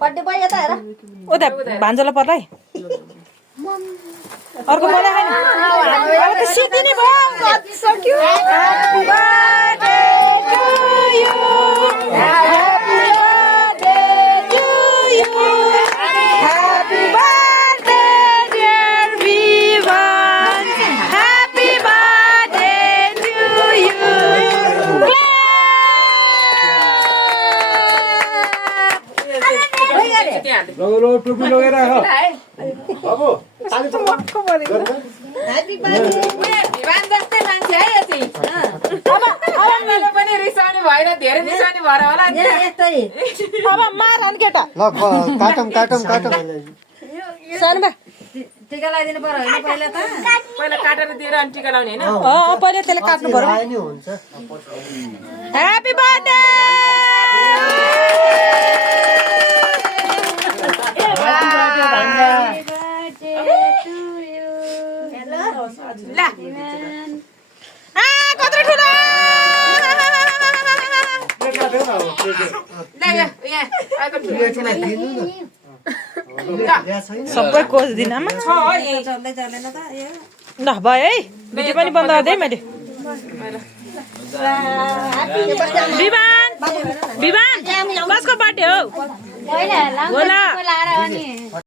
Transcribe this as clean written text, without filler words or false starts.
birthday भयो यता हेर उता भान्जोला पर्ला है अर्को मलाई खाइन अब त सिद्धि नै भयो सक्यो happy birthday to you happy birthday to you happy birthday dear Vivaan happy birthday to you लो टोपी लगेर आयो बाबु ह्यापी बर्थडे विमान जस्तै मान्छे है यति पनि रिसाउने भएर धेरै रिसाउने भएर होला नि यस्तै अब मार अनि केटा ल काटम सानो बा टिका लगाइदिनु पर्यो होइन पहिला त पहिला काटेर दिएर अनि टिका लाउने होइन पहिले त्यसले काट्नु पर्यो ह्यापी बर्थडे ल कत्रो ठुलो सबै कोच दिनमा चल्दै चलेन त यो ल भयो है भिडियो पनि बन्द गर्दै मैले विवान कसको बर्थडे हो होला